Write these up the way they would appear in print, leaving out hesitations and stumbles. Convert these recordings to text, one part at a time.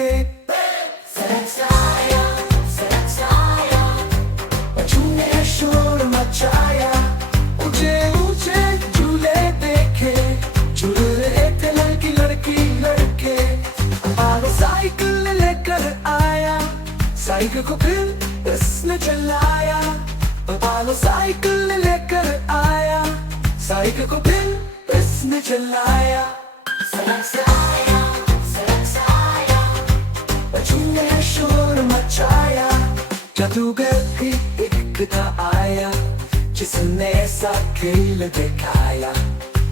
लड़के सरसाया सरसाया बच्चों शोर मचाया ऊंचे ऊंचे झूले देखे झूल रहे थे लड़की लड़की लड़के पालो साइकिल लेकर आया साइकिल को फिर उसने चलाया पालो साइकिल लेकर आया साइकिल को फिर उसने चलाया सरसाया सरसाया बच्चों ने शोर मचाया जादूगर भी एक था आया जिसने ऐसा खेल दिखाया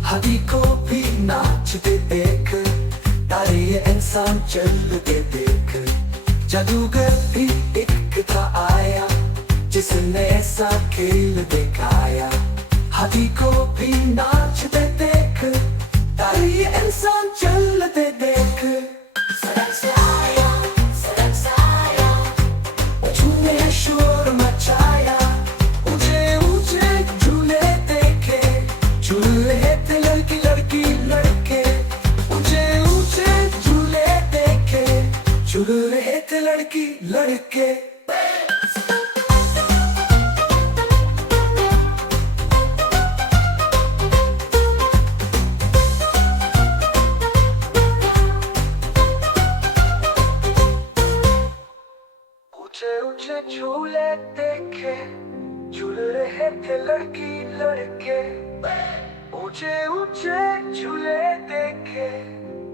हाथी को भी नाचते देख तारे ये इंसान चलते देख जादूगर भी एक था आया जिसने ऐसा खेल दिखाया हाथी को भी नाचते देख तारे ये इंसान चलते देख सरसाया सरसाया बच्चों ने शोर मचाया ऊंचे ऊंचे झूले देखे झूल रहे थे लड़की लड़की लड़के ऊंचे ऊंचे झूले देखे झूल रहे थे लड़की लड़के ऊंचे ऊंचे झूले देखे झूल रहे थे लड़की लड़के ऊंचे ऊंचे झूले देखे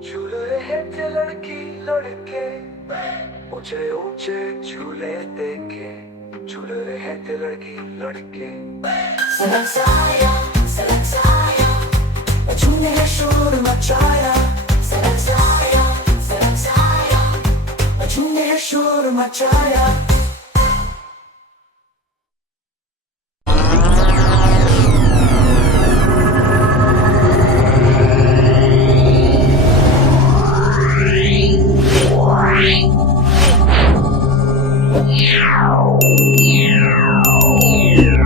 झूल रहे थे लड़की लड़के ऊंचे ऊंचे झूले देखे झूल रहे थे लड़की लड़के सरसाया सरसाया बच्चों ने शोर मचाया सरसाया सरसाया बच्चों ने शोर मचाया Yeah.